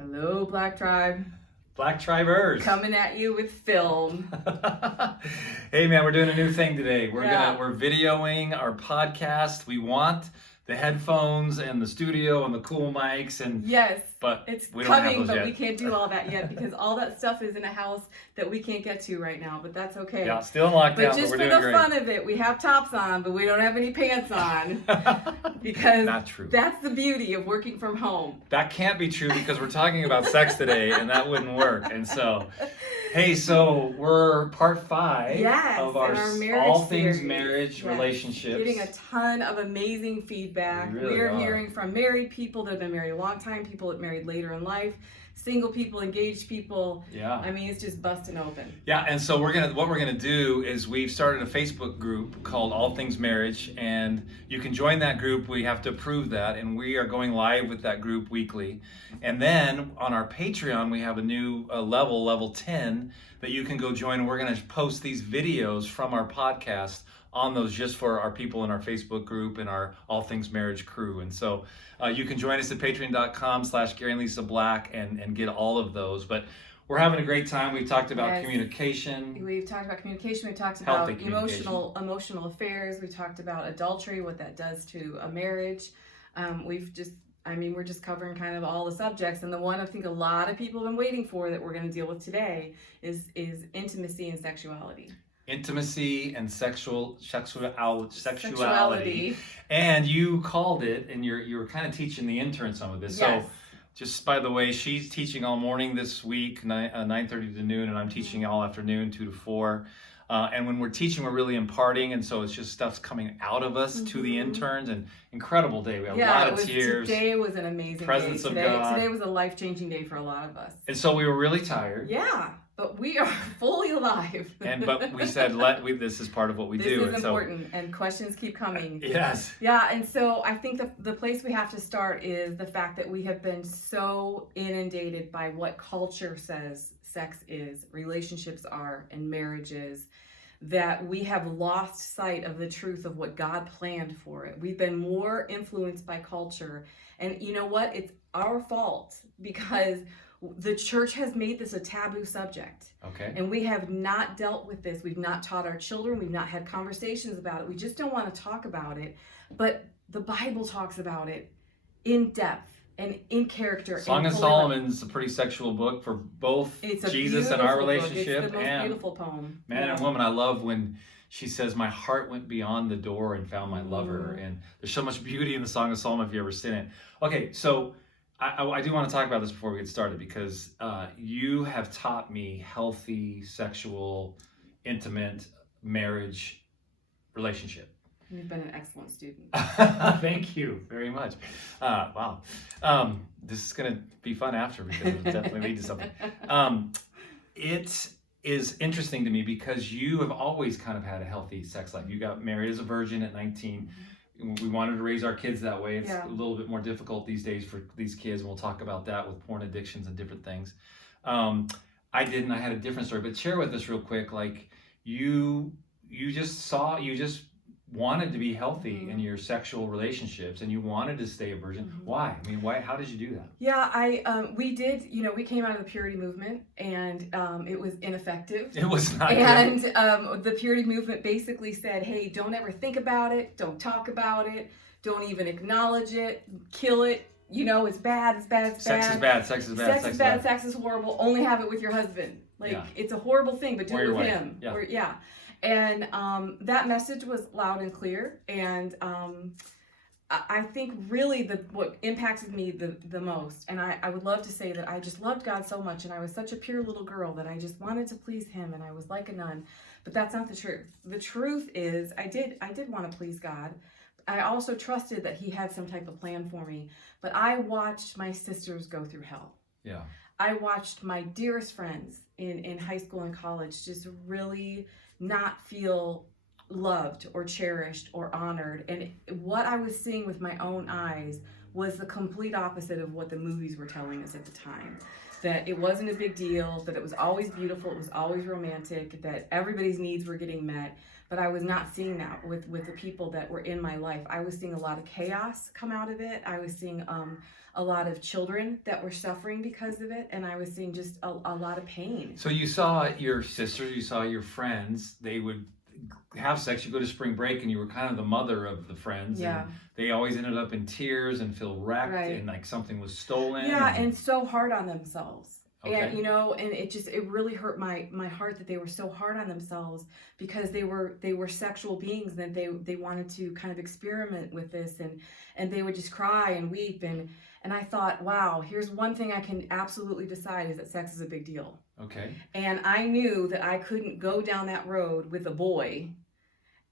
Hello, Black Tribe. Black Tribers. Coming at you with film. Hey man, we're doing a new thing today. We're Yeah. videoing our podcast. We want the headphones and the studio and the cool mics and Yes, but it's we don't have coming, those but yet. we can't do all that yet because all that stuff is in a house that we can't get to right now, but that's okay. Yeah, still in lockdown, But just we're for doing the great. fun of it, we have tops on, but we don't have any pants on because Not true. that's the beauty of working from home. That can't be true because we're talking about sex today and that wouldn't work. And so, hey, so we're part 5 Yes, of our, in our marriage all things series. marriage Yes. relationships. Getting a ton of amazing feedback. We really We're are. hearing from married people that have been married a long time, people that married later in life, single people, engaged people. Yeah. I mean, it's just busting open. Yeah, and so what we're gonna do is we've started a Facebook group called All Things Marriage, and you can join that group. We have to approve that, and we are going live with that group weekly. And then on our Patreon, we have a new level 10, that you can go join, and we're gonna post these videos from our podcast on those just for our people in our Facebook group and our All Things Marriage crew. And so you can join us at patreon.com/Gary and Lisa Black and get all of those. But we're having a great time. We've talked about Yes. communication. We've talked about communication. We've talked Healthy about communication. emotional affairs. We talked about adultery, what that does to a marriage. We're just covering kind of all the subjects. And the one I think a lot of people have been waiting for that we're going to deal with today is intimacy and sexuality. Intimacy and sexuality. And you called it, and you were kind of teaching the intern some of this. Yes. So just by the way, she's teaching all morning this week, 9:30 to noon, and I'm teaching all afternoon, 2 to 4. And when we're teaching, we're really imparting, and so it's just stuff's coming out of us to the interns. And incredible day. We had a lot of tears. Today was an amazing Presence day. of God. Today was a life-changing day for a lot of us. And so we were really tired. Yeah, but we are fully alive. But we said this is part of what we do. This is and important, and questions keep coming. Yes. Yeah, and so I think the place we have to start is the fact that we have been so inundated by what culture says sex is, relationships are, and marriage is, that we have lost sight of the truth of what God planned for it. We've been more influenced by culture, and you know what? It's our fault because the church has made this a taboo subject. Okay. And we have not dealt with this. We've not taught our children. We've not had conversations about it. We just don't want to talk about it. But the Bible talks about it in depth and in character. Song of Solomon's a pretty sexual book for both Jesus and our relationship. It's the most beautiful poem. Man and woman, I love when she says, "My heart went beyond the door and found my lover." And there's so much beauty in the Song of Solomon if you ever seen it. Okay, so I do want to talk about this before we get started because you have taught me healthy, sexual, intimate marriage relationship. You've been an excellent student. Thank you very much. Wow. This is going to be fun after because it'll definitely lead to something. It is interesting to me because you have always kind of had a healthy sex life. You got married as a virgin at 19. We wanted to raise our kids that way. It's a little bit more difficult these days for these kids, and we'll talk about that with porn addictions and different things. I didn't. I had a different story, but share with us real quick. Like you just wanted to be healthy in your sexual relationships, and you wanted to stay a virgin. Why? I mean, why? How did you do that? Yeah, we did. We came out of the purity movement, and it was ineffective. It was not. And the purity movement basically said, "Hey, don't ever think about it. Don't talk about it. Don't even acknowledge it. Kill it. It's bad. It's bad. It's bad. Sex is bad. Sex is bad. Sex is bad. Sex is horrible. Only have it with your husband. It's a horrible thing, but do it with him. Yeah. And that message was loud and clear. And I think really what impacted me the most, and I would love to say that I just loved God so much, and I was such a pure little girl that I just wanted to please him, and I was like a nun. But that's not the truth. The truth is I did want to please God. I also trusted that he had some type of plan for me. But I watched my sisters go through hell. Yeah. I watched my dearest friends in high school and college just really not feel loved or cherished or honored. And what I was seeing with my own eyes was the complete opposite of what the movies were telling us at the time. That it wasn't a big deal, that it was always beautiful, it was always romantic, that everybody's needs were getting met. but I was not seeing that with the people that were in my life. I was seeing a lot of chaos come out of it. I was seeing a lot of children that were suffering because of it, and I was seeing just a lot of pain. So you saw your sisters, you saw your friends, they would have sex, you go to spring break and you were kind of the mother of the friends. Yeah. And they always ended up in tears and feel wrecked Right. and like something was stolen. Yeah, and so hard on themselves. Okay. And and it really hurt my heart that they were so hard on themselves, because they were sexual beings, and they wanted to kind of experiment with this, and they would just cry and weep, and I thought, wow, here's one thing I can absolutely decide, is that sex is a big deal. Okay. And I knew that I couldn't go down that road with a boy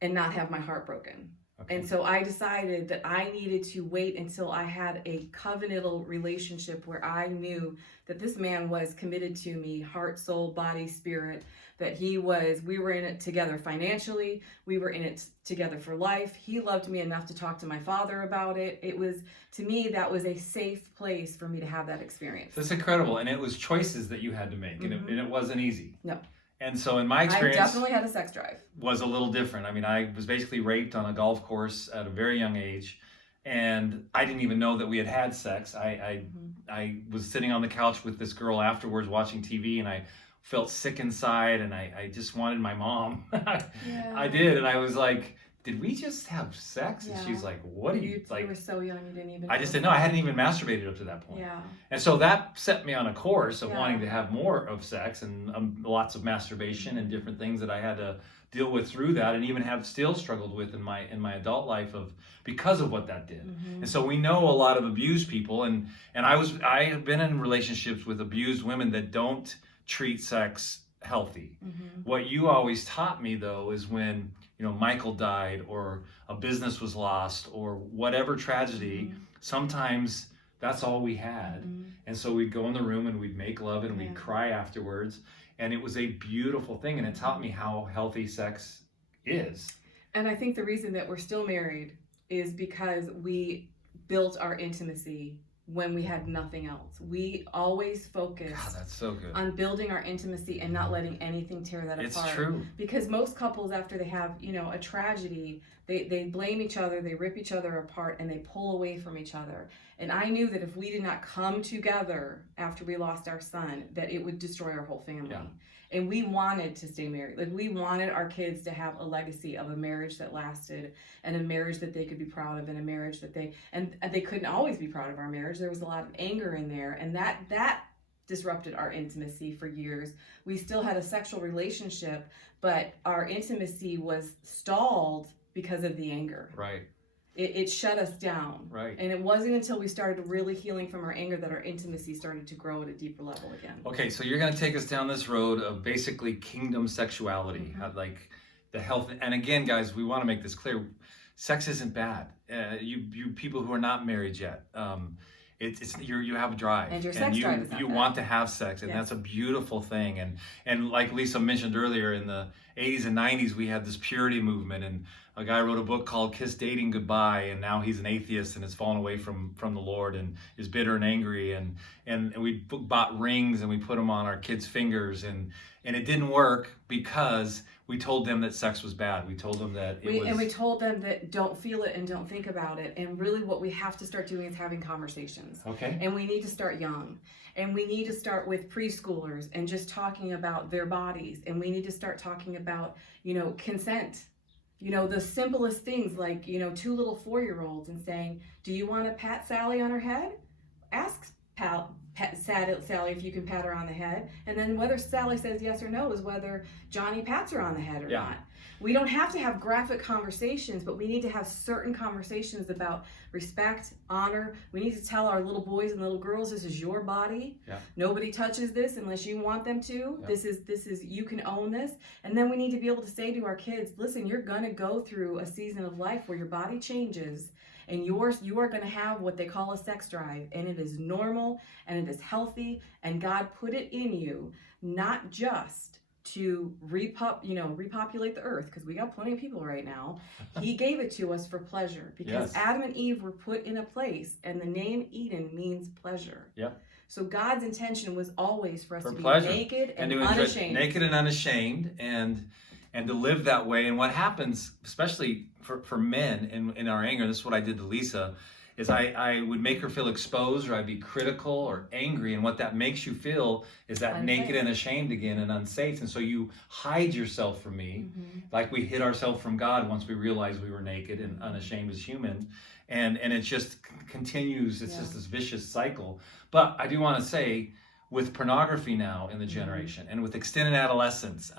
and not have my heart broken. Okay. And so I decided that I needed to wait until I had a covenantal relationship where I knew that this man was committed to me, heart, soul, body, spirit, that we were in it together financially, we were in it together for life. He loved me enough to talk to my father about it. It was, to me, that was a safe place for me to have that experience. That's incredible. And it was choices that you had to make, and it wasn't easy. No. And so in my experience, I definitely had a sex drive. Was a little different. I mean, I was basically raped on a golf course at a very young age, and I didn't even know that we had sex. I was sitting on the couch with this girl afterwards watching TV, and I felt sick inside, and I just wanted my mom. Yeah. I did, and I was like, did we just have sex? And Yeah. she's like, what are you like? You were so young, you didn't even I just didn't know. I hadn't even masturbated up to that point. Yeah. And so that set me on a course of Yeah. wanting to have more of sex, and lots of masturbation and different things that I had to deal with through that, and even have still struggled with in my adult life because of what that did. Mm-hmm. And so we know a lot of abused people, and I have been in relationships with abused women that don't treat sex healthy. Mm-hmm. What you always taught me, though, is when Michael died, or a business was lost, or whatever tragedy, Mm-hmm. sometimes that's all we had. Mm-hmm. And so we'd go in the room and we'd make love and Yeah. we'd cry afterwards. And it was a beautiful thing. And it taught me how healthy sex is. And I think the reason that we're still married is because we built our intimacy when we had nothing else. We always focused God, that's so good. on building our intimacy and not letting anything tear that It's apart. true. Because most couples, after they have, a tragedy, they blame each other, they rip each other apart, and they pull away from each other. And I knew that if we did not come together after we lost our son, that it would destroy our whole family. Yeah. And we wanted to stay married. Like, we wanted our kids to have a legacy of a marriage that lasted, and a marriage that they could be proud of, and a marriage that they couldn't always be proud of our marriage. There was a lot of anger in there, and that disrupted our intimacy for years. We still had a sexual relationship, but our intimacy was stalled because of the anger. Right. It shut us down. Right. And it wasn't until we started really healing from our anger that our intimacy started to grow at a deeper level again. Okay, so you're going to take us down this road of basically kingdom sexuality, Mm-hmm. like the health. And again, guys, we want to make this clear. Sex isn't bad. You people who are not married yet, you have a drive, And your sex drive is not you bad. want to have sex, and Yes. that's a beautiful thing. And like Lisa mentioned earlier, in the 80s and 90s, we had this purity movement, and a guy wrote a book called Kiss Dating Goodbye, and now he's an atheist and has fallen away from the Lord and is bitter and angry, and we bought rings and we put them on our kids' fingers, and it didn't work because we told them that sex was bad. We told them that we told them that don't feel it and don't think about it. And really what we have to start doing is having conversations. Okay. And we need to start young. And we need to start with preschoolers and just talking about their bodies. And we need to start talking about, consent. The simplest things, like, 2 little 4-year-olds and saying, do you want to pat Sally on her head? Ask Sally if you can pat her on the head. And then whether Sally says yes or no is whether Johnny pats her on the head or Yeah. not. We don't have to have graphic conversations, but we need to have certain conversations about respect, honor. We need to tell our little boys and little girls, this is your body. Yeah. Nobody touches this unless you want them to. Yeah. This is you can own this. And then we need to be able to say to our kids, listen, you're going to go through a season of life where your body changes, and you are going to have what they call a sex drive, and it is normal and it is healthy, and God put it in you not just to repopulate the earth, because we got plenty of people right now. He gave it to us for pleasure, because Yes. Adam and Eve were put in a place, and the name Eden means pleasure. Yep. So God's intention was always for us For to be pleasure. naked and to enjoy, unashamed. naked and unashamed, and and to live that way. And what happens, especially for men in our anger, this is what I did to Lisa, is I would make her feel exposed, or I'd be critical or angry. And what that makes you feel is that Unsafe. naked and ashamed again and unsafe. And so you hide yourself from me, like we hid ourselves from God once we realized we were naked and unashamed as humans. And it just continues. It's just this vicious cycle. But I do want to say, with pornography now in the generation and with extended adolescence,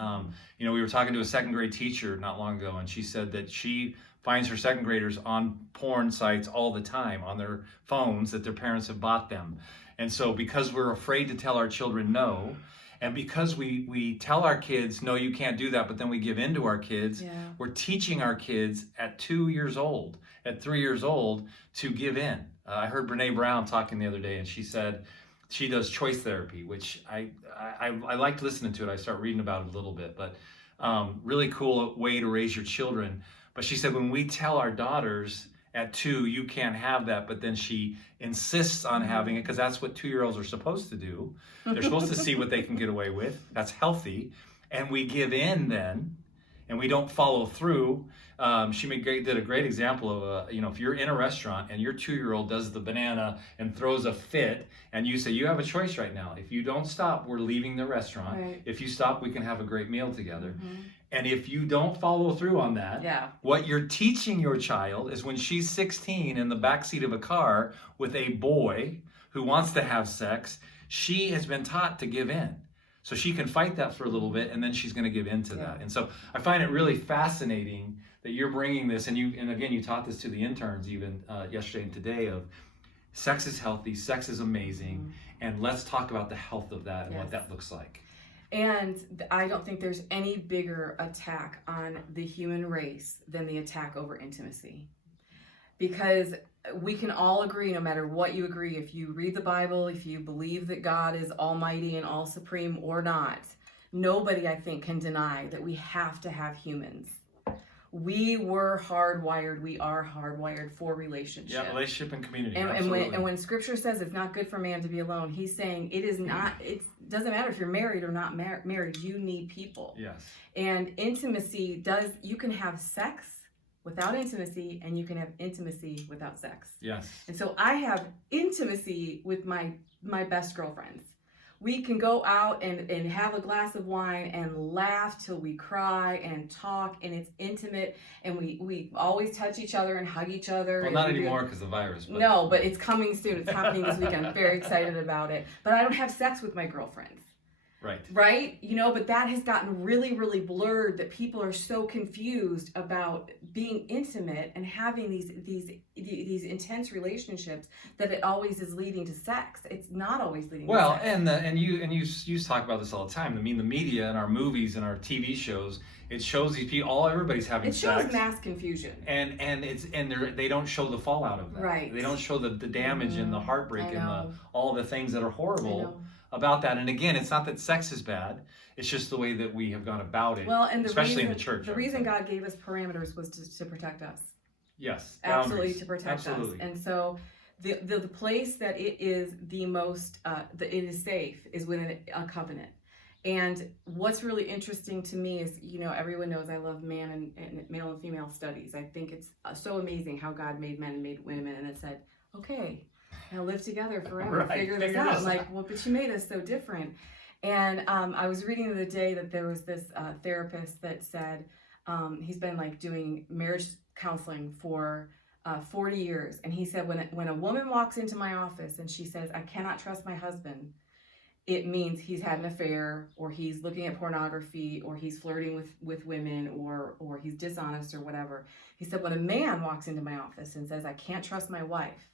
we were talking to a second grade teacher not long ago, and she said that she finds her second graders on porn sites all the time on their phones that their parents have bought them. And so because we're afraid to tell our children no, and because we tell our kids, no, you can't do that, but then we give in to our kids, we're teaching our kids at 2 years old, at 3 years old, to give in. I heard Brene Brown talking the other day, and she said she does choice therapy, which I liked listening to it. I start reading about it a little bit, but really cool way to raise your children. But she said when we tell our daughters at 2, you can't have that, but then she insists on having it because that's what 2-year-olds are supposed to do. They're supposed to see what they can get away with. That's healthy. And we give in then, and we don't follow through. She did a great example of, if you're in a restaurant and your 2-year-old does the banana and throws a fit, and you say, you have a choice right now. If you don't stop, we're leaving the restaurant. Right. If you stop, we can have a great meal together. And if you don't follow through on that, what you're teaching your child is when she's 16 in the backseat of a car with a boy who wants to have sex, she has been taught to give in. So she can fight that for a little bit, and then she's going to give in to that. And so I find it really fascinating that you're bringing this, and again, you taught this to the interns even yesterday and today, of sex is healthy, sex is amazing, and let's talk about the health of that and what that looks like. And I don't think there's any bigger attack on the human race than the attack over intimacy. Because we can all agree, no matter what you agree, if you read the Bible, if you believe that God is almighty and all supreme or not, nobody, I think, can deny that we have to have humans. We were hardwired, we are hardwired for relationship. Yeah, relationship and community. And when scripture says it's not good for man to be alone, he's saying it is not, it doesn't matter if you're married or not married, you need people. Yes. And intimacy you can have sex without intimacy, and you can have intimacy without sex. Yes. And so I have intimacy with my best girlfriends. We can go out and have a glass of wine and laugh till we cry and talk, and it's intimate, and we always touch each other and hug each other. Well, not anymore because of the virus. But... No, but it's coming soon. It's happening this weekend. I'm very excited about it. But I don't have sex with my girlfriends. Right? But that has gotten really, really blurred, that people are so confused about being intimate and having these intense relationships that it always is leading to sex. It's not always leading to sex. And you talk about this all the time. I mean, the media and our movies and our TV shows, it shows these people, everybody's having sex. It shows mass confusion. And they don't show the fallout of that. Right. They don't show the damage and the heartbreak and all the things that are horrible about that. And again, it's not that sex is bad, it's just the way that we have gone about it, especially in the church. The reason God gave us parameters was to protect us. Yes, absolutely, boundaries. to protect us. And so the place that it is the most that it is safe is within a covenant. And what's really interesting to me is, everyone knows I love male and female studies. I think it's so amazing how God made men and made women, and it said, okay, now live together forever. Figure this out. But you made us so different. And I was reading the other day that there was this therapist that said he's been doing marriage counseling for 40 years. And he said, when a woman walks into my office and she says, I cannot trust my husband, it means he's had an affair, or he's looking at pornography, or he's flirting with women, or he's dishonest or whatever. He said, when a man walks into my office and says, I can't trust my wife,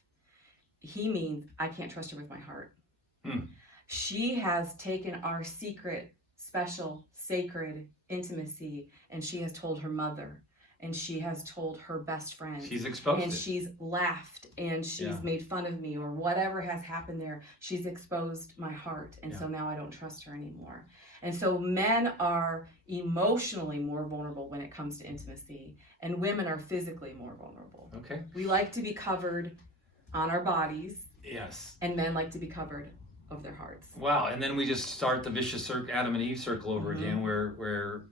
he means I can't trust her with my heart. She has taken our secret, special, sacred intimacy, and she has told her mother, and she has told her best friend. She's exposed and it. She's laughed, and she's made fun of me, or whatever has happened there. She's exposed my heart, and so now I don't trust her anymore. And so men are emotionally more vulnerable when it comes to intimacy, and women are physically more vulnerable. Okay. We like to be covered on our bodies. Yes. And men like to be covered of their hearts. Wow. And then we just start the vicious Adam and Eve circle over again, where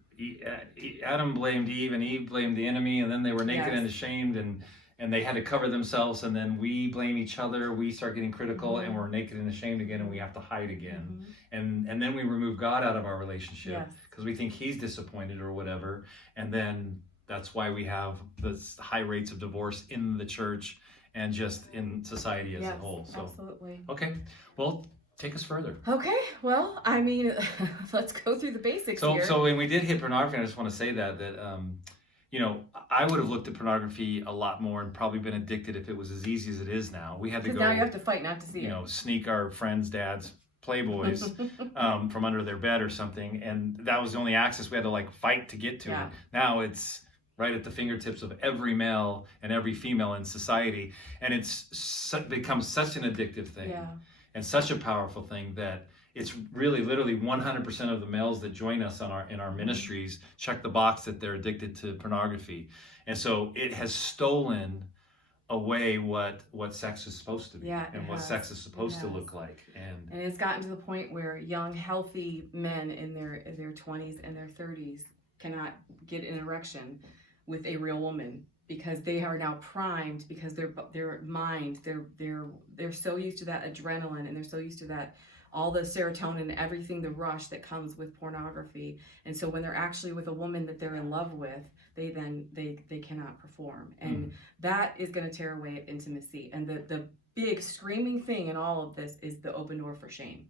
Adam blamed Eve, and Eve blamed the enemy, and then they were naked Yes. and ashamed, and they had to cover themselves, and then we blame each other. We start getting critical, and we're naked and ashamed again, and we have to hide again. And then we remove God out of our relationship Yes. because we think He's disappointed or whatever, and then that's why we have the high rates of divorce in the church and just in society as a whole. So, absolutely. okay, well, take us further. Okay, well, I mean, let's go through the basics here. So when we did hit pornography, I just want to say that you know, I would have looked at pornography a lot more and probably been addicted if it was as easy as it is now. We had to go, now you have to fight not to see it. Sneak our friends' dads' Playboys from under their bed or something, and that was the only access. We had to like fight to get to it. Now it's right at the fingertips of every male and every female in society, and it's become such an addictive thing and such a powerful thing that it's really literally 100% of the males that join us in our ministries check the box that they're addicted to pornography. And so it has stolen away what sex is supposed to be and what sex is supposed to look like. And it's gotten to the point where young, healthy men in their 20s and their 30s cannot get an erection with a real woman because they are now primed, because their mind, they're so used to that adrenaline, and they're so used to that all the serotonin, everything, the rush that comes with pornography. And so when they're actually with a woman that they're in love with, they cannot perform. And that is going to tear away at intimacy. And the big screaming thing in all of this is the open door for shame.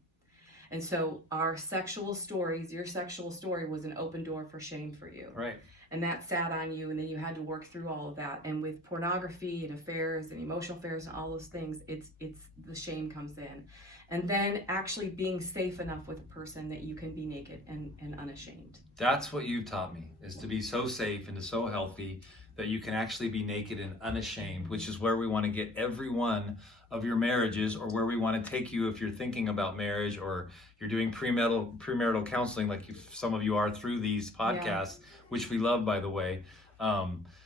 And so our sexual stories, your sexual story was an open door for shame for you. Right. And that sat on you, and then you had to work through all of that. And with pornography and affairs and emotional affairs and all those things, it's the shame comes in. And then actually being safe enough with a person that you can be naked and unashamed. That's what you taught me, is to be so safe and so healthy that you can actually be naked and unashamed, which is where we want to get every one of your marriages, or where we want to take you if you're thinking about marriage, or you're doing premarital counseling like some of you are through these podcasts, which we love, by the way.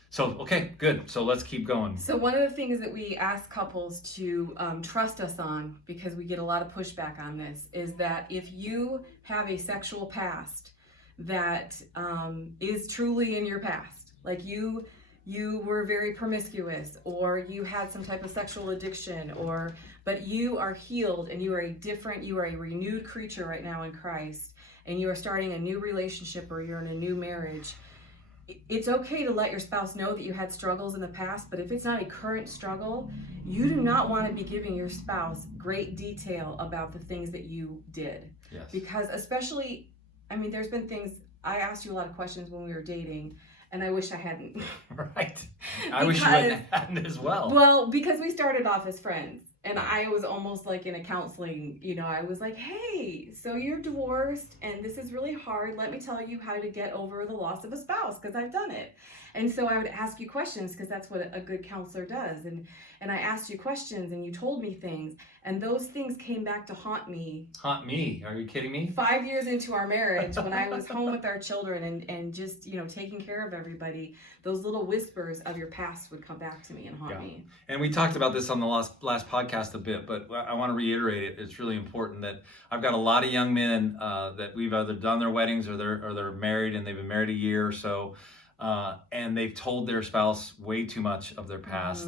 So, okay, good. So let's keep going. So one of the things that we ask couples to trust us on, because we get a lot of pushback on this, is that if you have a sexual past that is truly in your past, like you were very promiscuous, or you had some type of sexual addiction, but you are healed and you are a renewed creature right now in Christ, and you are starting a new relationship, or you're in a new marriage, it's okay to let your spouse know that you had struggles in the past, but if it's not a current struggle, you do not want to be giving your spouse great detail about the things that you did. Yes. Because especially, I mean, there's been things, I asked you a lot of questions when we were dating, and I wish I hadn't. Right. I wish you hadn't as well. Well, because we started off as friends. And I was almost like in a counseling, I was like, hey, so you're divorced and this is really hard. Let me tell you how to get over the loss of a spouse, because I've done it. And so I would ask you questions, because that's what a good counselor does. And I asked you questions, and you told me things, and those things came back to haunt me. Haunt me? Are you kidding me? 5 years into our marriage, when I was home with our children and just, taking care of everybody, those little whispers of your past would come back to me and haunt me. And we talked about this on the last podcast a bit, but I want to reiterate it. It's really important that I've got a lot of young men that we've either done their weddings, or they're married, and they've been married a year or so, and they've told their spouse way too much of their past.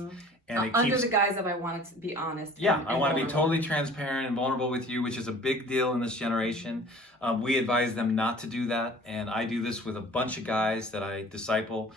And it under the guise of, I want to be honest. Yeah, I want to be totally transparent and vulnerable with you, which is a big deal in this generation. We advise them not to do that, and I do this with a bunch of guys that I disciple.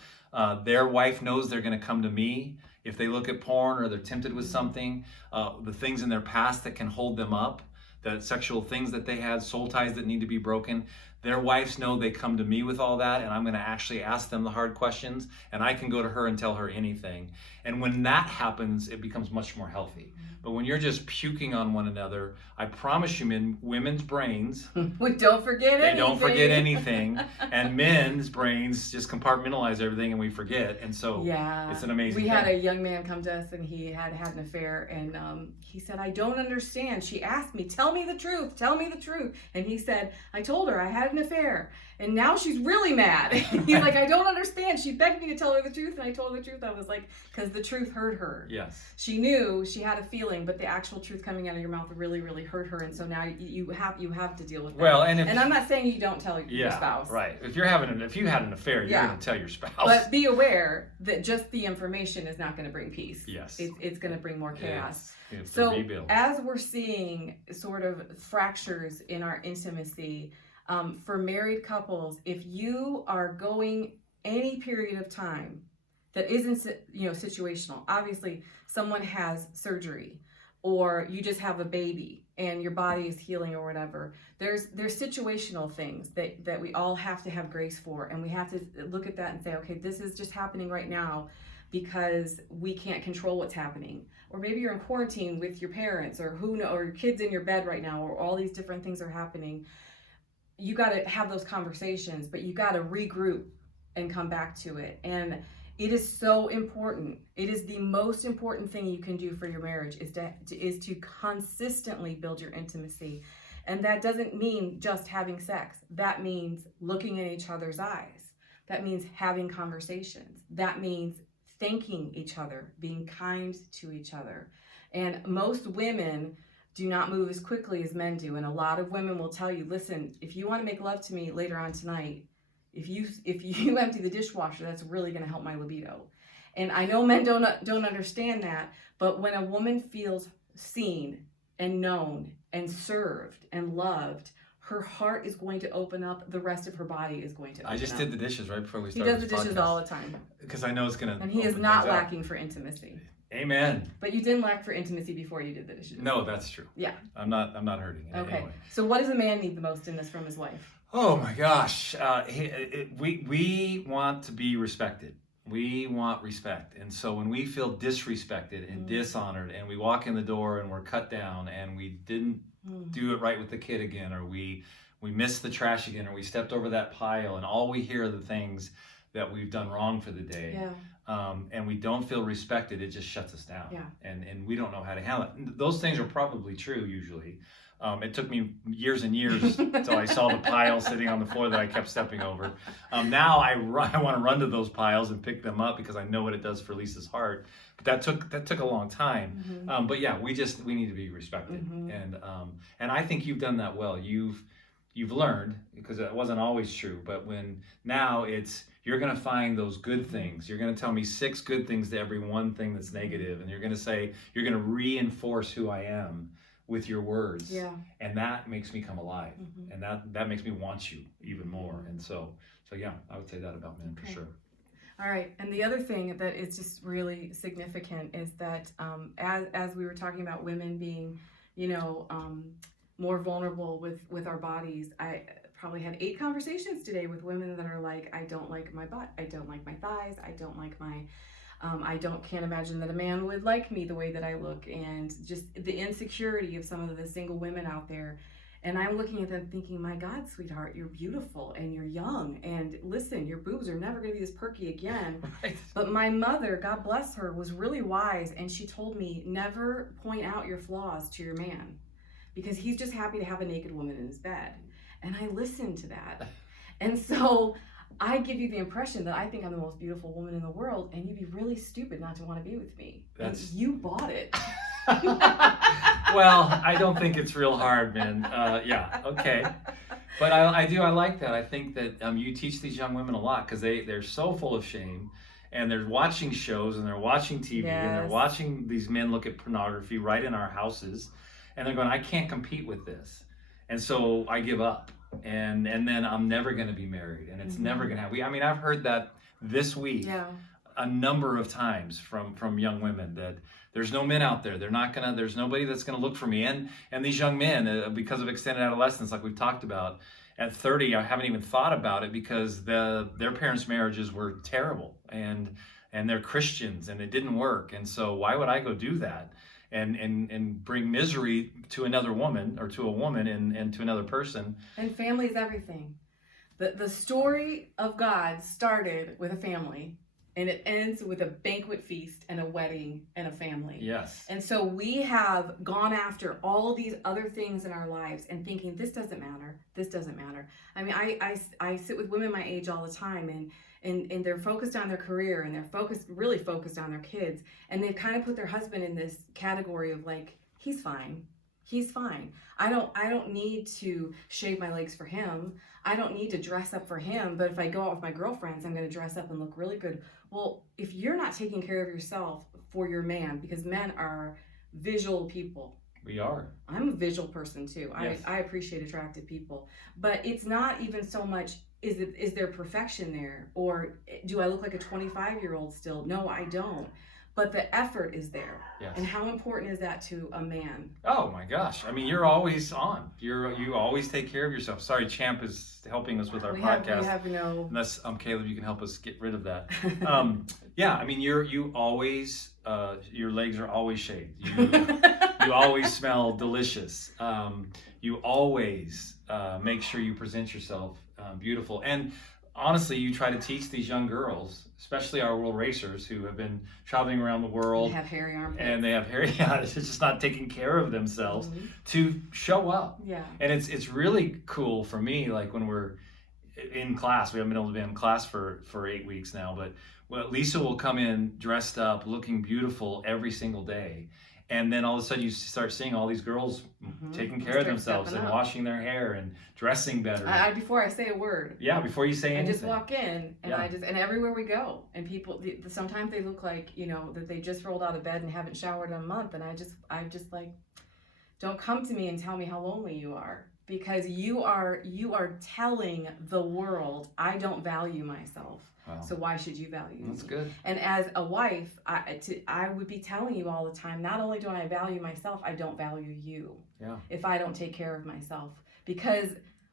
Their wife knows they're going to come to me if they look at porn or they're tempted with something, the things in their past that can hold them up, the sexual things that they had, soul ties that need to be broken. Their wives know they come to me with all that, and I'm going to actually ask them the hard questions, and I can go to her and tell her anything. And when that happens, it becomes much more healthy. But when you're just puking on one another, I promise you, women's brains, we don't forget anything. They don't forget anything. And men's brains just compartmentalize everything, and we forget. And so it's an amazing thing. We had a young man come to us, and he had an affair, and he said, I don't understand. She asked me, tell me the truth. And he said, I told her I had an affair. And now she's really mad. He's like, I don't understand. She begged me to tell her the truth, and I told her the truth. I was like, because the truth hurt her. Yes. She knew, she had a feeling, but the actual truth coming out of your mouth really, really hurt her. And so now you have to deal with that. Well, and I'm not saying you don't tell your spouse. Right. If you had an affair, you're going to tell your spouse. But be aware that just the information is not going to bring peace. Yes. It's going to bring more chaos. So as we're seeing sort of fractures in our intimacy, for married couples, if you are going any period of time that isn't, situational, obviously someone has surgery, or you just have a baby and your body is healing or whatever, there's situational things that we all have to have grace for, and we have to look at that and say, okay, this is just happening right now because we can't control what's happening. Or maybe you're in quarantine with your parents, or or your kids in your bed right now, or all these different things are happening. You got to have those conversations, but you got to regroup and come back to it. And it is so important. It is the most important thing you can do for your marriage is to consistently build your intimacy. And that doesn't mean just having sex. That means looking in each other's eyes. That means having conversations. That means thanking each other, being kind to each other. And most women do not move as quickly as men do. And a lot of women will tell you, listen, if you want to make love to me later on tonight, if you empty the dishwasher, that's really going to help my libido. And I know men don't understand that, but when a woman feels seen and known and served and loved, her heart is going to open up. The rest of her body is going to open up. I just did the dishes right before we started. He does the dishes all the time. Because I know it's going to. And he is not lacking for intimacy. Amen. But you didn't lack for intimacy before you did the dishes. No, that's true. Yeah. I'm not hurting. Okay. Anyway. So what does a man need the most in this from his wife? Oh my gosh. We want to be respected. We want respect. And so when we feel disrespected and dishonored, and we walk in the door and we're cut down and we didn't do it right with the kid again, or we missed the trash again, or we stepped over that pile, and all we hear are the things that we've done wrong for the day. Yeah. And we don't feel respected, it just shuts us down. Yeah. And we don't know how to handle it. Those things are probably true usually. It took me years and years until I saw the pile sitting on the floor that I kept stepping over. Now I want to run to those piles and pick them up because I know what it does for Lisa's heart. But that took a long time. Mm-hmm. But yeah, we need to be respected. Mm-hmm. And I think you've done that well. You've learned, because it wasn't always true, but now you're going to find those good things. You're going to tell me 6 good things to every one thing that's negative, and you're going to reinforce who I am with your words. Yeah. And that makes me come alive. Mm-hmm. And that makes me want you even more. And so yeah, I would say that about men for sure. All right. And the other thing that is just really significant is that as we were talking about women being, more vulnerable with our bodies, I probably had 8 conversations today with women that are like, I don't like my butt, I don't like my thighs, I don't like my, can't imagine that a man would like me the way that I look, and just the insecurity of some of the single women out there. And I'm looking at them thinking, my God, sweetheart, you're beautiful and you're young, and listen, your boobs are never going to be this perky again. Right. But my mother, God bless her, was really wise, and she told me, never point out your flaws to your man, because he's just happy to have a naked woman in his bed. And I listened to that. And so I give you the impression that I think I'm the most beautiful woman in the world, and you'd be really stupid not to want to be with me. You bought it. Well, I don't think it's real hard, man. Yeah, okay. But I like that. I think that you teach these young women a lot, because they're so full of shame, and they're watching shows, and they're watching TV, and they're watching these men look at pornography right in our houses, and they're going, I can't compete with this. And so I give up, and then I'm never going to be married, and it's never going to happen. I've heard that this week a number of times from young women, that there's no men out there. There's nobody that's going to look for me. And these young men, because of extended adolescence, like we've talked about, at 30, I haven't even thought about it, because their parents' marriages were terrible, and they're Christians, and it didn't work. And so why would I go do that? And bring misery to another woman, or to a woman and to another person. And family is everything. The story of God started with a family, and it ends with a banquet feast and a wedding and a family. Yes. And so we have gone after all of these other things in our lives and thinking, this doesn't matter. This doesn't matter. I mean, I sit with women my age all the time, and they're focused on their career, and they're really focused on their kids. And they've kind of put their husband in this category of like, he's fine. He's fine. I don't need to shave my legs for him. I don't need to dress up for him. But if I go out with my girlfriends, I'm going to dress up and look really good. Well, if you're not taking care of yourself for your man, because men are visual people. We are. I'm a visual person too. Yes. I appreciate attractive people. But it's not even so much, is there perfection there? Or do I look like a 25-year-old still? No, I don't. But the effort is there. Yes. And how important is that to a man? Oh my gosh. I mean, you're always on. You always take care of yourself. Sorry, Champ is helping us with our podcast. We have no... Unless, Caleb, you can help us get rid of that. Yeah, I mean, you always, your legs are always shaved. You always smell delicious. You always make sure you present yourself beautiful. And honestly, you try to teach these young girls, especially our world racers who have been traveling around the world. They have hairy armpits. And they have hairy, it's just not taking care of themselves, to show up. Yeah. And it's really cool for me, like when we're in class, we haven't been able to be in class for 8 weeks now, but Lisa will come in dressed up, looking beautiful every single day. And then all of a sudden you start seeing all these girls taking care of themselves and washing their hair and dressing better. Before I say a word. Yeah, before you say anything. I just walk in and and everywhere we go, and people, sometimes they look like, that they just rolled out of bed and haven't showered in a month. And I just like, don't come to me and tell me how lonely you are, because you are telling the world, I don't value myself. Wow. So why should you value me? That's good. And as a wife, I would be telling you all the time, not only don't I value myself, I don't value you. Yeah. If I don't take care of myself. Because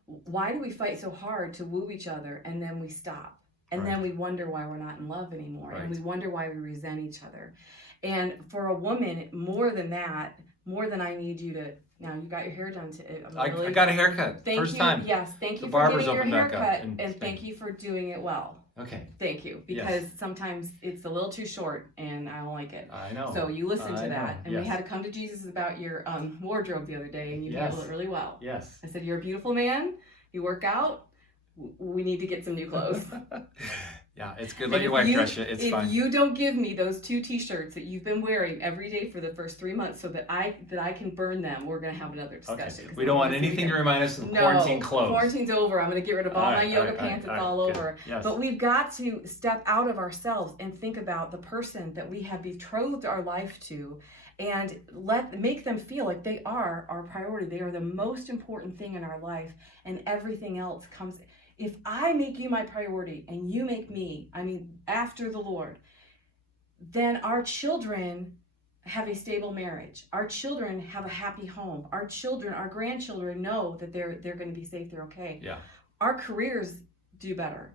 why do we fight so hard to woo each other, and then we stop? And then we wonder why we're not in love anymore. Right. And we wonder why we resent each other. And for a woman, more than I need you to... Now, you got your hair done. I got a haircut. First time. Yes, thank you The for barber's getting your opened back up haircut, and thank you for doing it well. Okay. Thank you, because sometimes it's a little too short and I don't like it. I know. So you listen to that. And yes. we had to come to Jesus about your wardrobe the other day, and you handled it really well. Yes. I said, you're a beautiful man. You work out. We need to get some new clothes. Yeah, it's good. Let your wife dress you. It's fine. If you don't give me those 2 t-shirts that you've been wearing every day for the first 3 months so that I can burn them, we're going to have another discussion. Okay. We don't want anything to remind us of quarantine clothes. Quarantine's over. I'm going to get rid of all my yoga pants. It's all over. Yes. But we've got to step out of ourselves and think about the person that we have betrothed our life to, and make them feel like they are our priority. They are the most important thing in our life, and everything else comes. If I make you my priority and you make me, after the Lord, then our children have a stable marriage. Our children have a happy home. Our grandchildren know that they're going to be safe, they're okay. Yeah. Our careers do better,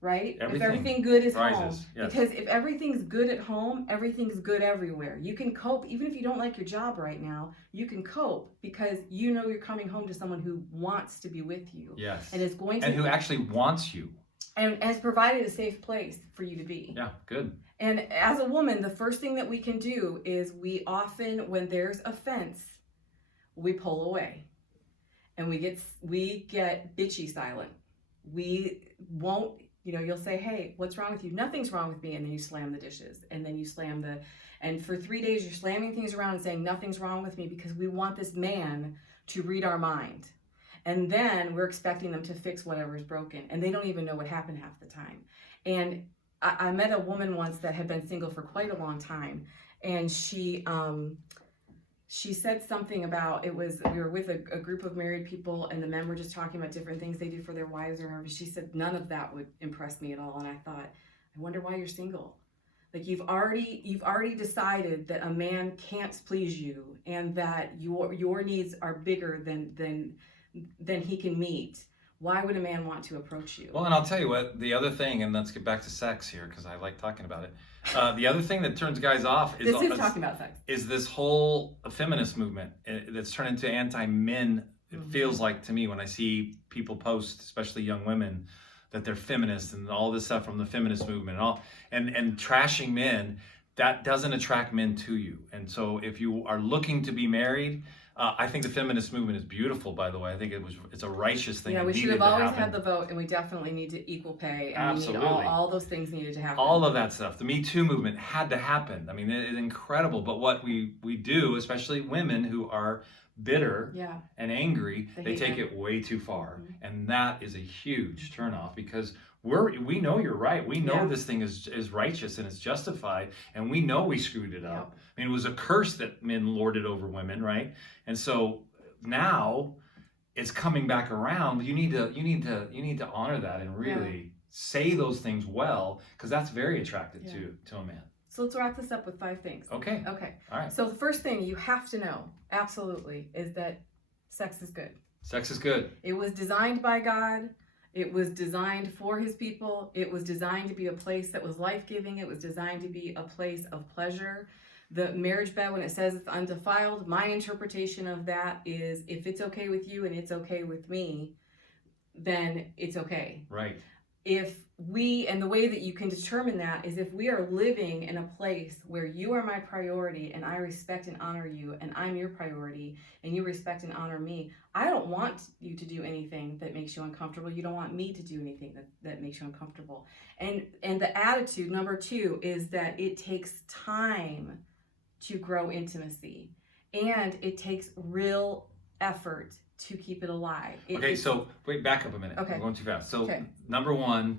right? Everything if everything good is rises, home. yes. Because if everything's good at home, everything's good everywhere. You can cope, even if you don't like your job right now, you can cope because you know you're coming home to someone who wants to be with you. Yes. And is going to... And who actually wants you. And has provided a safe place for you to be. Yeah, good. And as a woman, the first thing that we can do is we often, when there's offense, we pull away. And we get bitchy silent. We won't... you'll say, hey, what's wrong with you? Nothing's wrong with me. And then you slam the dishes. And then you slam and for 3 days, you're slamming things around and saying, nothing's wrong with me, because we want this man to read our mind. And then we're expecting them to fix whatever is broken. And they don't even know what happened half the time. And I met a woman once that had been single for quite a long time. And she said something about, we were with a group of married people, and the men were just talking about different things they do for their wives or whatever. She said, none of that would impress me at all. And I thought, I wonder why you're single. Like you've already decided that a man can't please you, and that your needs are bigger than he can meet. Why would a man want to approach you? Well, and I'll tell you what, the other thing, and let's get back to sex here because I like talking about it. The other thing that turns guys off is talking about sex. Is this whole feminist movement that's turned into anti-men. It feels like to me when I see people post, especially young women, that they're feminists and all this stuff from the feminist movement and all, and trashing men, that doesn't attract men to you. And so if you are looking to be married, I think the feminist movement is beautiful, by the way. I think it's a righteous thing. Yeah, that we should needed have to always happen. had the vote, and we definitely need to equal pay. And Absolutely. we need all those things needed to happen. All of that stuff. The Me Too movement had to happen. I mean, it's incredible. But what we do, especially women who are bitter Yeah. and angry, They they hate take men. it way too far. Mhm. And that is a huge turnoff, because we know you're right. We know Yeah. this thing is righteous and it's justified, and we know we screwed it up. Yep. I mean, it was a curse that men lorded over women, right? And so now it's coming back around. You need to honor that and really say those things well, because that's very attractive to a man. So let's wrap this up with 5 things. Okay. Okay. All right. So the first thing you have to know, absolutely, is that sex is good. Sex is good. It was designed by God. It was designed for his people. It was designed to be a place that was life-giving. It was designed to be a place of pleasure. The marriage bed, when it says it's undefiled, my interpretation of that is, if it's okay with you and it's okay with me, then it's okay. Right. And the way that you can determine that is if we are living in a place where you are my priority and I respect and honor you, and I'm your priority and you respect and honor me, I don't want you to do anything that makes you uncomfortable. You don't want me to do anything that makes you uncomfortable. And the attitude, number 2, is that it takes time to grow intimacy, and it takes real effort to keep it alive. So wait, back up a minute. Okay. I'm going too fast. So Okay. number 1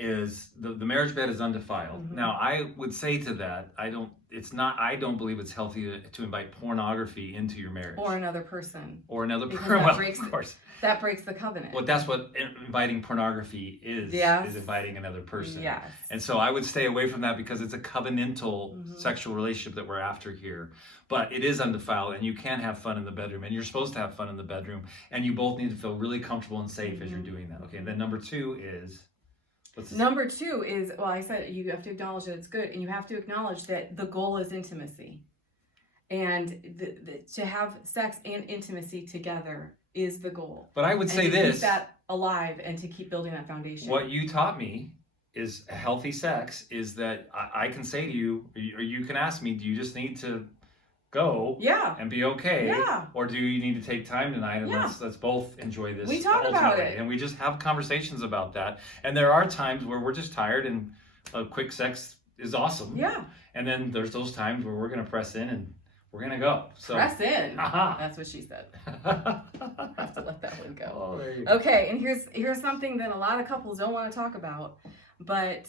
is the marriage bed is undefiled. Mhm. Now, I would say to that, I don't believe it's healthy to invite pornography into your marriage. Or another person. Or another Because person. that Well, breaks of course. That breaks the covenant. Well, that's what inviting pornography is. Yes. Is inviting another person. Yes. And so I would stay away from that, because it's a covenantal Mhm. sexual relationship that we're after here. But it is undefiled, and you can have fun in the bedroom, and you're supposed to have fun in the bedroom, and you both need to feel really comfortable and safe as you're doing that. Okay, and then number 2 is, Number 2 is, well, I said you have to acknowledge that it's good, and you have to acknowledge that the goal is intimacy. And to have sex and intimacy together is the goal. But I would And say to this. keep that alive and to keep building that foundation. What you taught me is healthy sex is that I can say to you, or you can ask me, do you just need to go Yeah. and be okay? Yeah. Or do you need to take time tonight and Yeah. let's both enjoy this? We talk about ultimately? it. And we just have conversations about that. And there are times where we're just tired and a quick sex is awesome. Yeah. And then there's those times where we're going to press in and we're going to go. So Press in. Aha. That's what she said. I have to let that one go. Oh, there you go. Okay, and here's something that a lot of couples don't want to talk about, but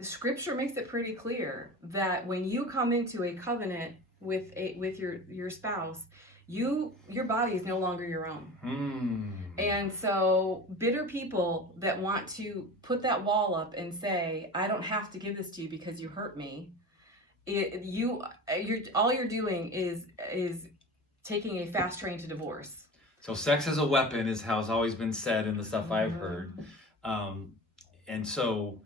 Scripture makes it pretty clear that when you come into a covenant with your spouse, your body is no longer your own. And so bitter people that want to put that wall up and say, I don't have to give this to you because you hurt me, all you're doing is taking a fast train to divorce. So sex as a weapon is how it's always been said in the stuff I've heard. And so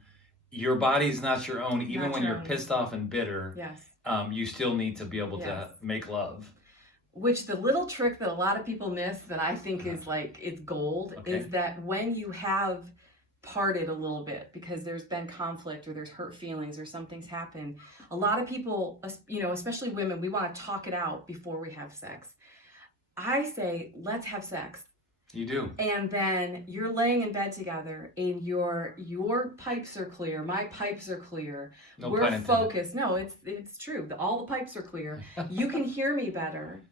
your body's not your own, even Not when your you're own. pissed off and bitter. Yes. You still need to be able Yes. to make love. Which the little trick that a lot of people miss that I think is like, it's gold, Okay. is that when you have parted a little bit because there's been conflict or there's hurt feelings or something's happened, a lot of people, especially women, we want to talk it out before we have sex. I say, let's have sex. You do. And then you're laying in bed together and your pipes are clear, my pipes are clear. No We're pun intended. focused. No, it's true. All the pipes are clear. You can hear me better.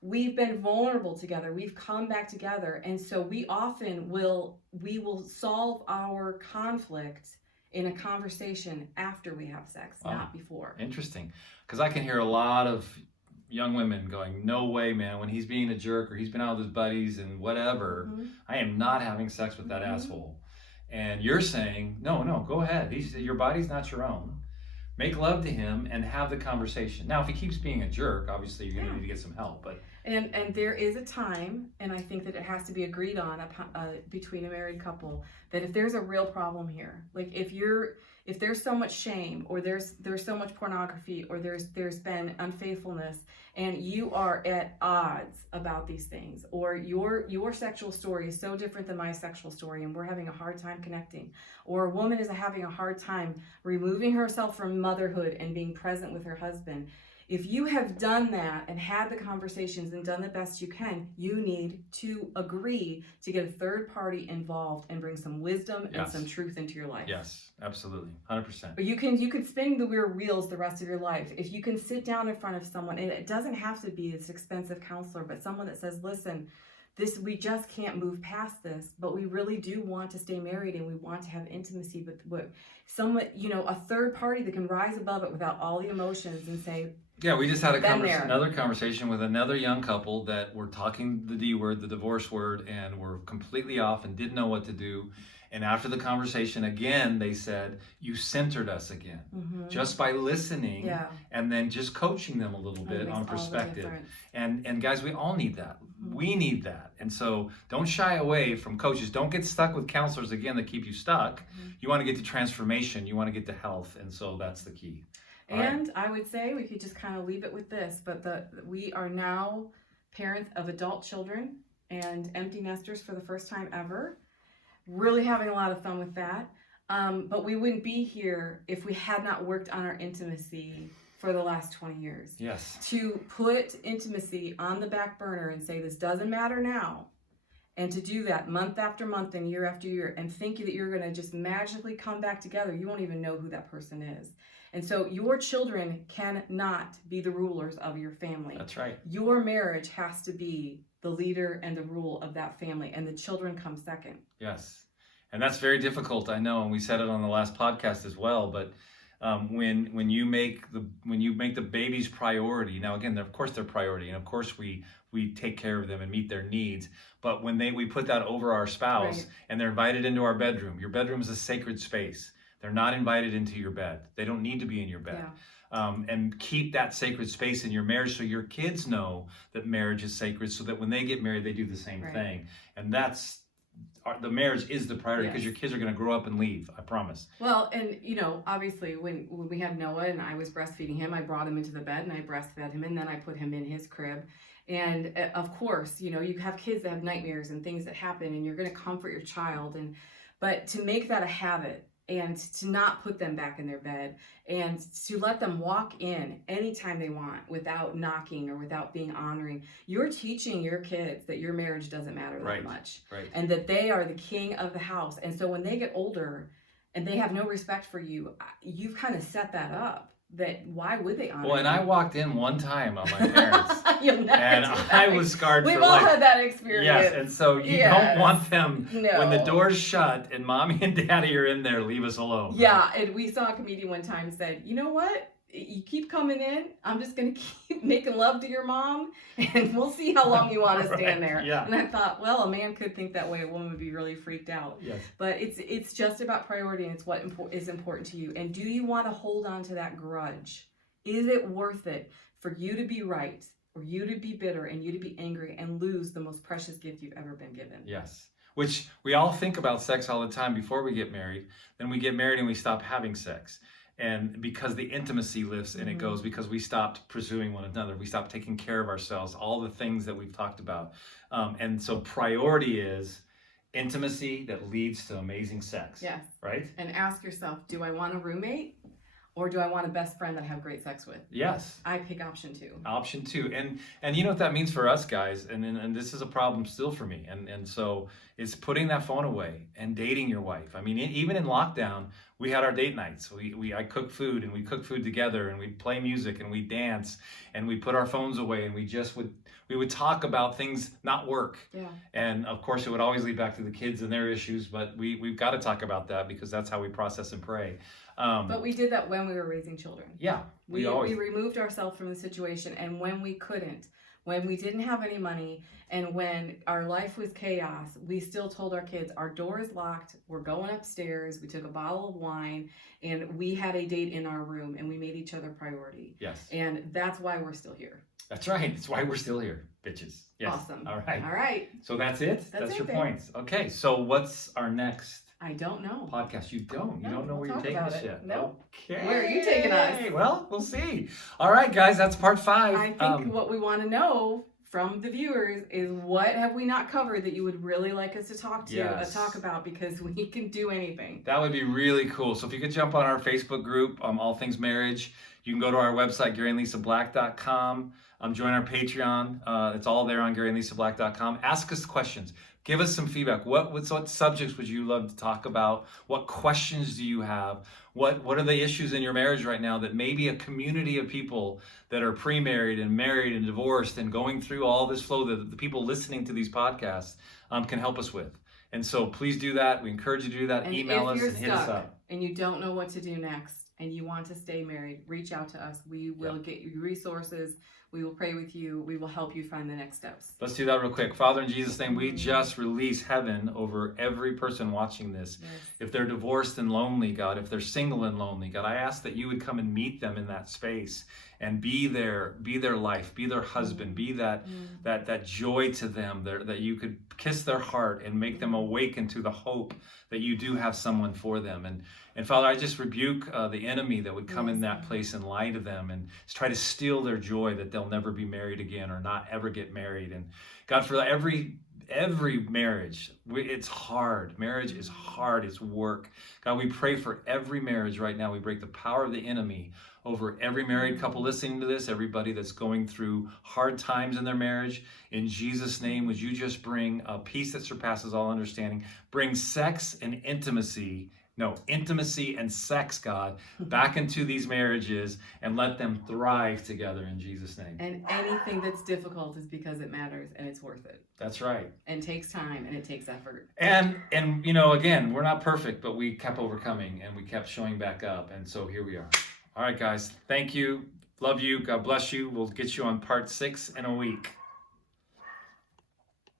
We've been vulnerable together. We've come back together. And so we often will solve our conflict in a conversation after we have sex, Wow. not before. Interesting. Because I can hear a lot of young women going, no way, man, when he's being a jerk or he's been out with his buddies and whatever, Mhm. I am not having sex with that Mhm. asshole. And you're saying, no, go ahead. Your body's not your own. Make love to him and have the conversation. Now, if he keeps being a jerk, obviously you're going to need to get some help. But And there is a time, and I think that it has to be agreed on between a married couple, that if there's a real problem here, like if if there's so much shame, or there's so much pornography, or there's been unfaithfulness, and you are at odds about these things, or your sexual story is so different than my sexual story, and we're having a hard time connecting, or a woman is having a hard time removing herself from motherhood and being present with her husband. If you have done that and had the conversations and done the best you can, you need to agree to get a third party involved and bring some wisdom and some truth into your life. Yes, absolutely. 100%. But you can spin the weird wheels the rest of your life. If you can sit down in front of someone, and it doesn't have to be this expensive counselor, but someone that says, listen, we just can't move past this, but we really do want to stay married and we want to have intimacy with someone, a third party that can rise above it without all the emotions and say, yeah, we just had another conversation with another young couple that were talking the D word, the divorce word, and were completely off and didn't know what to do. And after the conversation, again, they said, you centered us again, just by listening and then just coaching them a little bit on perspective. And guys, we all need that. We need that. And so don't shy away from coaches. Don't get stuck with counselors, again, that keep you stuck. You want to get to transformation. You want to get to health. And so that's the key. And I would say we could just kind of leave it with this, but we are now parents of adult children and empty nesters for the first time ever. Really having a lot of fun with that. But we wouldn't be here if we had not worked on our intimacy for the last 20 years. Yes. To put intimacy on the back burner and say, this doesn't matter now. And to do that month after month and year after year and think that you're going to just magically come back together, you won't even know who that person is. And so your children cannot be the rulers of your family. That's right. Your marriage has to be the leader and the rule of that family, and the children come second. Yes. And that's very difficult, I know, and we said it on the last podcast as well, but when you make the baby's priority, now again, of course they're priority, and of course we take care of them and meet their needs, but when we put that over our spouse and they're invited into our bedroom, your bedroom is a sacred space. They're not invited into your bed. They don't need to be in your bed. And keep that sacred space in your marriage so your kids know that marriage is sacred, so that when they get married, they do the same thing. And the marriage is the priority, because your kids are going to grow up and leave, I promise. Well, and obviously when we had Noah and I was breastfeeding him, I brought him into the bed and I breastfed him, and then I put him in his crib. And of course, you have kids that have nightmares and things that happen, and you're going to comfort your child. But to make that a habit, and to not put them back in their bed, and to let them walk in anytime they want without knocking or without being honoring, you're teaching your kids that your marriage doesn't matter that much, and that they are the king of the house. And so when they get older and they have no respect for you, you've kind of set that up. That why would they honor? Well, and I walked in one time on my parents, and I was scarred for life. We've all had that experience. Yes, and so you don't want them when the door's shut and mommy and daddy are in there. Leave us alone. Yeah, and we saw a comedian one time said, you know what? You keep coming in. I'm just going to keep making love to your mom, and we'll see how long you want to stand there. Yeah. And I thought, well, a man could think that way. A woman would be really freaked out. Yes. But it's just about priority, and it's what is important to you. And do you want to hold on to that grudge? Is it worth it for you to be right, or you to be bitter, and you to be angry and lose the most precious gift you've ever been given? Yes. Which we all think about sex all the time before we get married. Then we get married and we stop having sex. And because the intimacy lifts and it goes, because we stopped pursuing one another, we stopped taking care of ourselves, all the things that we've talked about. And so priority is intimacy that leads to amazing sex. Yes. Right? And ask yourself, do I want a roommate, or do I want a best friend that I have great sex with? Yes. I pick option 2. Option 2. And you know what that means for us guys, and this is a problem still for me. And so it's putting that phone away and dating your wife. I mean, even in lockdown, we had our date nights. I cooked food, and we cooked food together, and we'd play music, and we'd dance, and we put our phones away, and we would talk about things, not work. Yeah. And of course it would always lead back to the kids and their issues, but we've got to talk about that, because that's how we process and pray. But we did that when we were raising children. Yeah. We removed ourselves from the situation, and when we couldn't, when we didn't have any money, and when our life was chaos, we still told our kids, our door is locked, we're going upstairs, we took a bottle of wine, and we had a date in our room, and we made each other priority. Yes. And that's why we're still here. That's right. That's why we're still here, bitches. Yes. Awesome. All right. All right. So that's it? That's it, your babe. points. Okay, so what's our next I don't know. podcast? You don't. You No, don't know we'll where you're talk taking about this it. yet. Nope. Okay. Where are you taking us? Well, we'll see. All right, guys, that's part 5. I think what we want to know from the viewers is what have we not covered that you would really like us to talk about, because we can do anything. That would be really cool. So if you could jump on our Facebook group, All Things Marriage, you can go to our website, GaryandLisaBlack.com. Join our Patreon. It's all there on GaryandLisaBlack.com. Ask us questions. Give us some feedback. What subjects would you love to talk about? What questions do you have? What are the issues in your marriage right now that maybe a community of people that are pre-married and married and divorced and going through all this flow that the people listening to these podcasts can help us with? And so please do that. We encourage you to do that. And email if us you're and hit us stuck up. and you don't know what to do next and you want to stay married, reach out to us. We will get you resources. We will pray with you. We will help you find the next steps. Let's do that real quick. Father, in Jesus' name, we just release heaven over every person watching this. Yes. If they're divorced and lonely, God, if they're single and lonely, God, I ask that you would come and meet them in that space and be their life, be their husband, be that joy to them, that you could kiss their heart and make them awaken to the hope that you do have someone for them. And Father, I just rebuke the enemy that would come in that place and lie to them and try to steal their joy that they'll never be married again or not ever get married. And God, for every marriage, it's hard. Marriage is hard. It's work. God, we pray for every marriage right now. We break the power of the enemy over every married couple listening to this, everybody that's going through hard times in their marriage. In Jesus' name, would you just bring a peace that surpasses all understanding, bring sex and intimacy and sex, God, back into these marriages and let them thrive together in Jesus' name. And anything that's difficult is because it matters and it's worth it. That's right. And takes time and it takes effort. And again, we're not perfect, but we kept overcoming and we kept showing back up. And so here we are. All right, guys. Thank you. Love you. God bless you. We'll get you on part 6 in a week.